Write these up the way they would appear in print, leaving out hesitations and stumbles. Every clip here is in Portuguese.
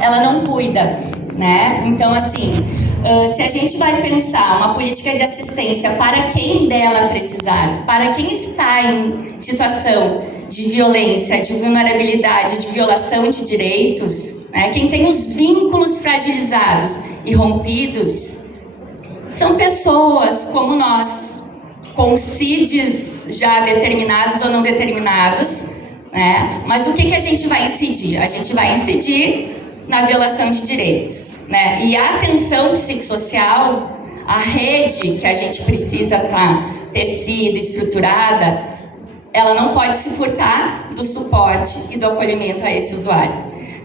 ela não cuida, né? Então, assim, se a gente vai pensar uma política de assistência para quem dela precisar, para quem está em situação de violência, de vulnerabilidade, de violação de direitos, né? Quem tem os vínculos fragilizados e rompidos, são pessoas como nós, com CIDs já determinados ou não determinados, né? Mas o que a gente vai incidir? A gente vai incidir na violação de direitos, né? E a atenção psicossocial, a rede que a gente precisa estar tecida, estruturada, ela não pode se furtar do suporte e do acolhimento a esse usuário,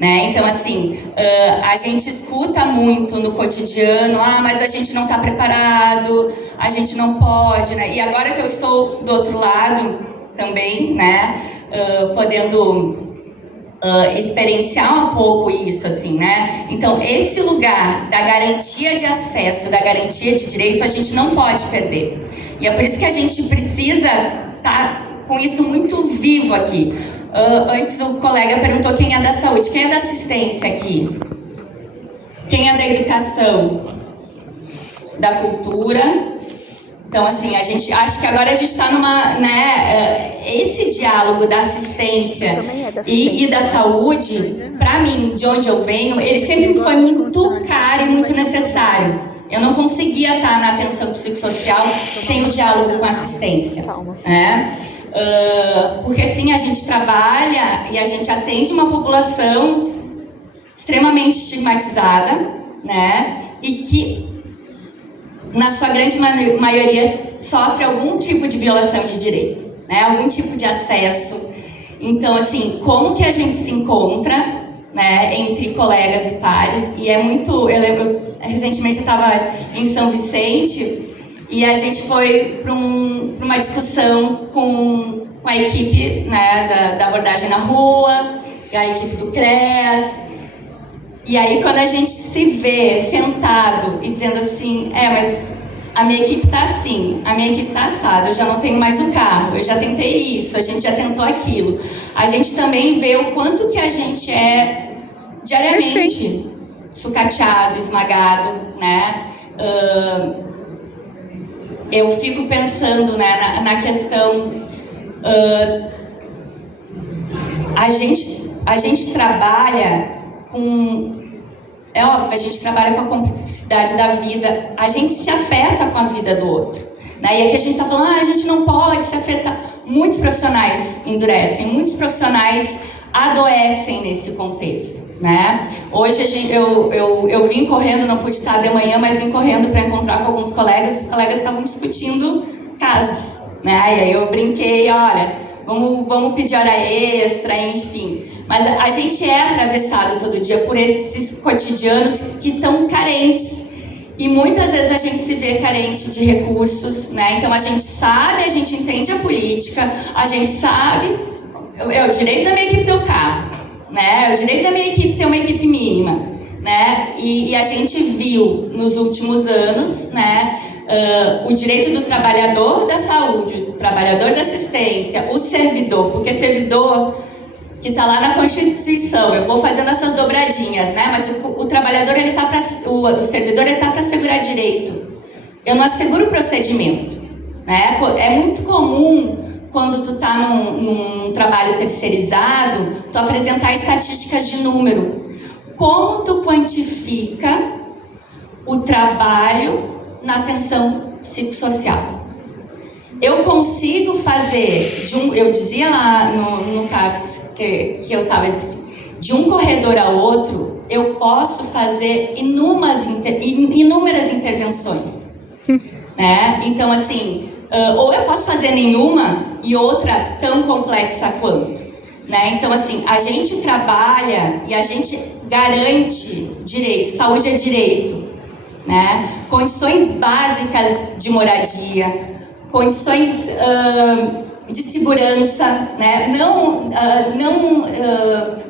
né? Então, assim, a gente escuta muito no cotidiano, mas a gente não está preparado, a gente não pode, né? E agora que eu estou do outro lado também, né, podendo experienciar um pouco isso, assim, né? Então, esse lugar da garantia de acesso, da garantia de direito, a gente não pode perder. E é por isso que a gente precisa estar com isso muito vivo aqui. Antes o colega perguntou quem é da saúde, quem é da assistência aqui? Quem é da educação? Da cultura? Então, assim, a gente acho que agora a gente está numa, né, esse diálogo da assistência e da saúde, para mim, de onde eu venho, ele sempre foi muito caro e muito necessário. Eu não conseguia estar na atenção psicossocial sem o diálogo com a assistência, né? Porque, assim, a gente trabalha e a gente atende uma população extremamente estigmatizada, né? E que na sua grande maioria, sofre algum tipo de violação de direito, né? Algum tipo de acesso. Então, assim, como que a gente se encontra, né, entre colegas e pares? E é muito... Eu lembro, recentemente eu estava em São Vicente e a gente foi para uma discussão com a equipe, né, da abordagem na rua, a equipe do CREAS. E aí, quando a gente se vê sentado e dizendo assim, mas a minha equipe tá assim, a minha equipe tá assada, eu já não tenho mais um carro, eu já tentei isso, a gente já tentou aquilo. A gente também vê o quanto que a gente é diariamente sucateado, esmagado, né? Eu fico pensando, né, na questão... A gente trabalha é óbvio, a gente trabalha com a complexidade da vida, a gente se afeta com a vida do outro, né? E aqui a gente está falando, a gente não pode se afetar. Muitos profissionais endurecem, muitos profissionais adoecem nesse contexto, né? Hoje eu vim correndo, não pude estar de manhã, mas vim correndo para encontrar com alguns colegas, os colegas estavam discutindo casos, né? E aí eu brinquei, olha, vamos pedir hora extra, enfim. Mas a gente é atravessado todo dia por esses cotidianos que estão carentes. E muitas vezes a gente se vê carente de recursos, né? Então a gente sabe, a gente entende a política, a gente sabe, é o direito da minha equipe ter o carro, né? É o direito da minha equipe ter uma equipe mínima, né? E a gente viu nos últimos anos, né, o direito do trabalhador da saúde, do trabalhador da assistência, o servidor, porque servidor que está lá na Constituição, eu vou fazendo essas dobradinhas, né? Mas o trabalhador, ele tá o servidor, ele está para assegurar direito. Eu não asseguro o procedimento, né? É muito comum, quando tu está num trabalho terceirizado, tu apresentar estatísticas de número. Como tu quantifica o trabalho na atenção psicossocial? Eu consigo fazer, eu dizia lá no CAPS, que eu estava de um corredor a outro, eu posso fazer inúmeras intervenções, né? Então, assim, ou eu posso fazer nenhuma e outra tão complexa quanto, né? Então, assim, a gente trabalha e a gente garante direito, saúde é direito, né? Condições básicas de moradia, condições de segurança, né? Não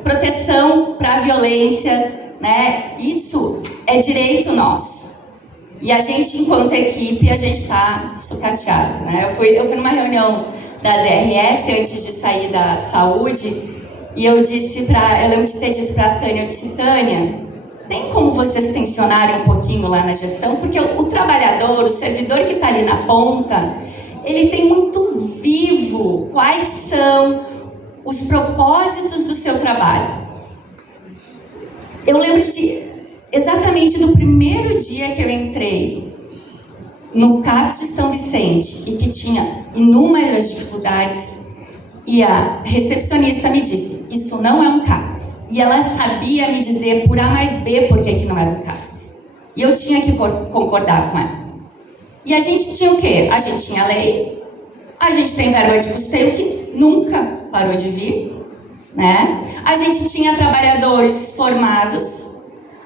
proteção para violências, né? Isso é direito nosso. E a gente, enquanto equipe, a gente está sucateado, né? Eu fui numa reunião da DRS antes de sair da saúde E eu lembro de ter dito para a Tânia, eu disse, Tânia, tem como vocês tensionarem um pouquinho lá na gestão? Porque o trabalhador, o servidor que está ali na ponta, ele tem muito vivo quais são os propósitos do seu trabalho. Eu lembro exatamente do primeiro dia que eu entrei no CAPS de São Vicente e que tinha inúmeras dificuldades, e a recepcionista me disse, isso não é um CAPS. E ela sabia me dizer por A mais B por que não era um CAPS. E eu tinha que concordar com ela. E a gente tinha o quê? A gente tinha lei, a gente tem verba de custeio que nunca parou de vir, né? A gente tinha trabalhadores formados,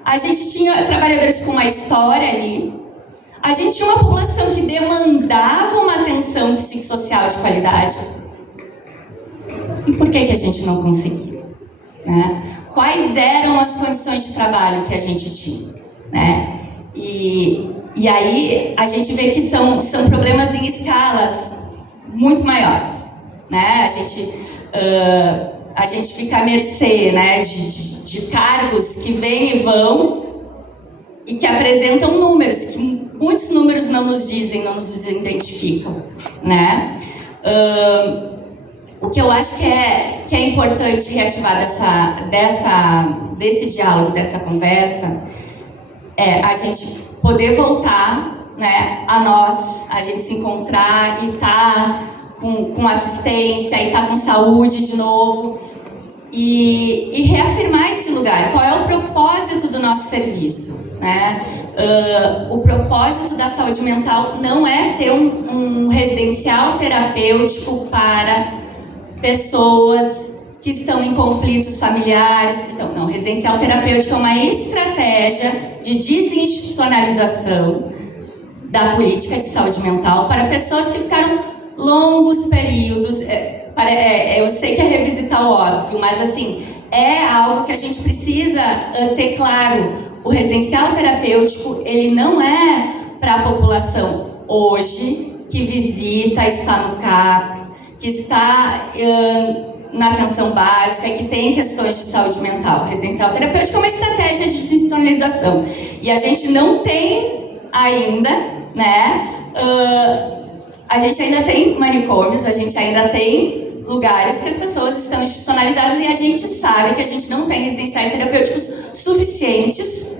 a gente tinha trabalhadores com uma história ali, a gente tinha uma população que demandava uma atenção psicossocial de qualidade. E por que a gente não conseguia? Né? Quais eram as condições de trabalho que a gente tinha? Né? E aí a gente vê que são problemas em escalas muito maiores. Né? A gente fica à mercê, né, de cargos que vêm e vão e que apresentam números, que muitos números não nos dizem, não nos identificam. Né? O que eu acho que é importante reativar desse diálogo, dessa conversa, é a gente poder voltar, né, a nós, a gente se encontrar e estar com assistência, e estar com saúde de novo, e reafirmar esse lugar. Qual é o propósito do nosso serviço? Né? O propósito da saúde mental não é ter um residencial terapêutico para pessoas que estão em conflitos familiares, Não, residencial terapêutico é uma estratégia de desinstitucionalização da política de saúde mental para pessoas que ficaram longos períodos. Eu sei que é revisitar o óbvio, mas assim, é algo que a gente precisa ter claro. O residencial terapêutico, ele não é para a população hoje que visita, está no CAPS, que está na atenção básica e que tem questões de saúde mental. O residencial terapêutico é uma estratégia de desinstitucionalização. E a gente não tem ainda, né? A gente ainda tem manicômios, a gente ainda tem lugares que as pessoas estão institucionalizadas e a gente sabe que a gente não tem residenciais terapêuticos suficientes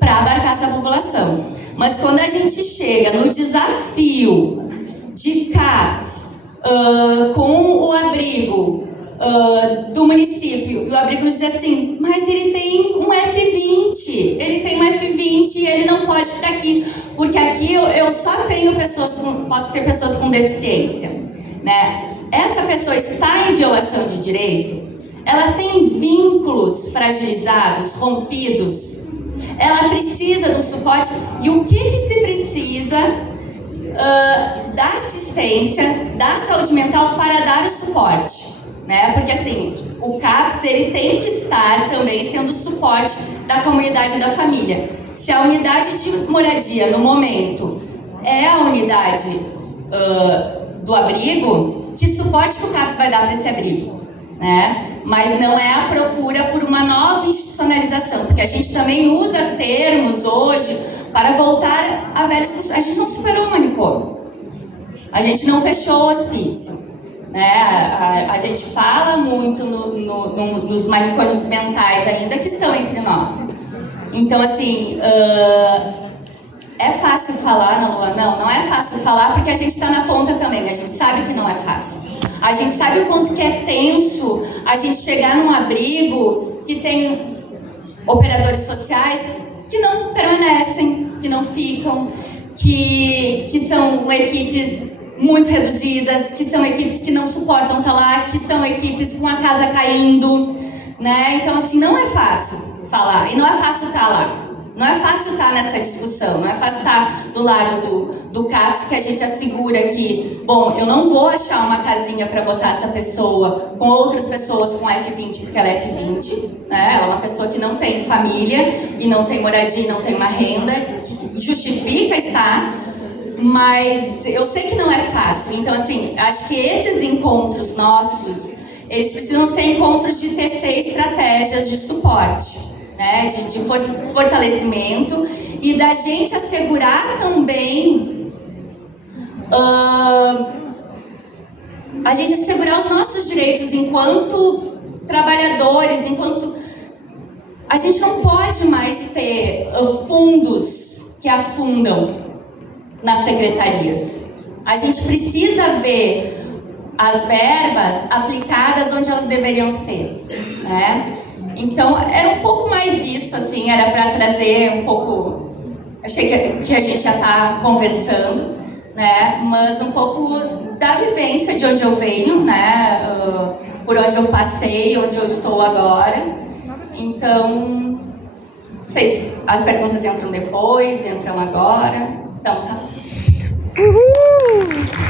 para abarcar essa população. Mas quando a gente chega no desafio de CAPS, com o abrigo do município, e o abrigo nos diz assim, mas ele tem um F20, e ele não pode ficar aqui, porque aqui eu só tenho posso ter pessoas com deficiência, né? Essa pessoa está em violação de direito, ela tem vínculos fragilizados, rompidos, ela precisa do suporte, e o que se precisa da assistência, da saúde mental para dar o suporte, né? Porque assim, o CAPS, ele tem que estar também sendo suporte da comunidade e da família. Se a unidade de moradia, no momento, é a unidade do abrigo, que suporte que o CAPS vai dar para esse abrigo? Né? Mas não é a procura por uma nova institucionalização, porque a gente também usa termos hoje para voltar a velhos costumes. A gente não superou o manicômio, a gente não fechou o hospício, né? A gente fala muito nos manicômios mentais ainda que estão entre nós. Então, assim, é fácil falar, não é fácil falar porque a gente está na ponta também, a gente sabe que não é fácil. A gente sabe o quanto que é tenso a gente chegar num abrigo que tem operadores sociais que não permanecem, que não ficam, que são equipes muito reduzidas, que são equipes que não suportam estar lá, que são equipes com a casa caindo, né? Então, assim, não é fácil falar e não é fácil estar lá. Não é fácil estar nessa discussão, não é fácil estar do lado do CAPS, que a gente assegura que, bom, eu não vou achar uma casinha para botar essa pessoa com outras pessoas com F20, porque ela é F20, né? Ela é uma pessoa que não tem família e não tem moradia e não tem uma renda, que justifica estar, mas eu sei que não é fácil. Então, assim, acho que esses encontros nossos, eles precisam ser encontros de tecer estratégias de suporte, né, de fortalecimento, e da gente assegurar também a gente assegurar os nossos direitos enquanto trabalhadores, enquanto a gente não pode mais ter fundos que afundam nas secretarias. A gente precisa ver as verbas aplicadas onde elas deveriam ser, né? Então, era um pouco mais isso, assim, era para trazer um pouco... Achei que a gente já está conversando, né? Mas um pouco da vivência de onde eu venho, né? Por onde eu passei, onde eu estou agora. Então, não sei se as perguntas entram depois, entram agora. Então, tá. Uhul!